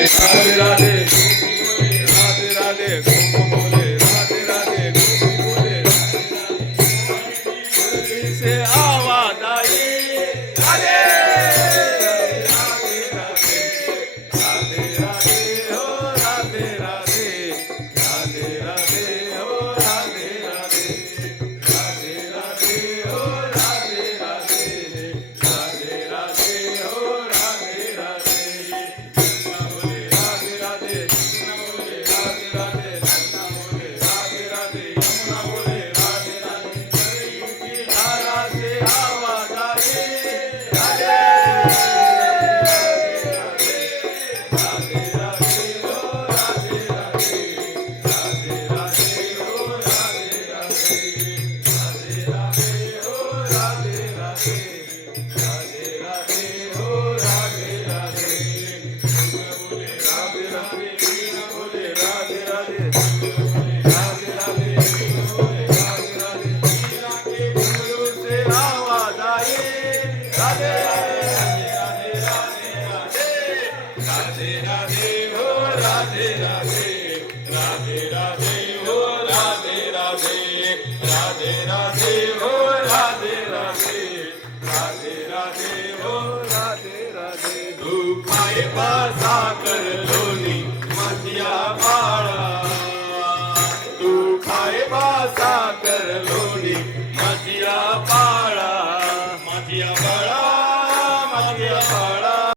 राधे राधे राधे राधे गोपी बोले राधे राधे गोपी बोले मुरली से आवाज आई राधे राधे राधे राधे राधे हो राधे राधे राधे राधे हो राधे राधे राधे राधे हो राधे राधे राधे राधे हो राधे राधे साकर लोनी मधिया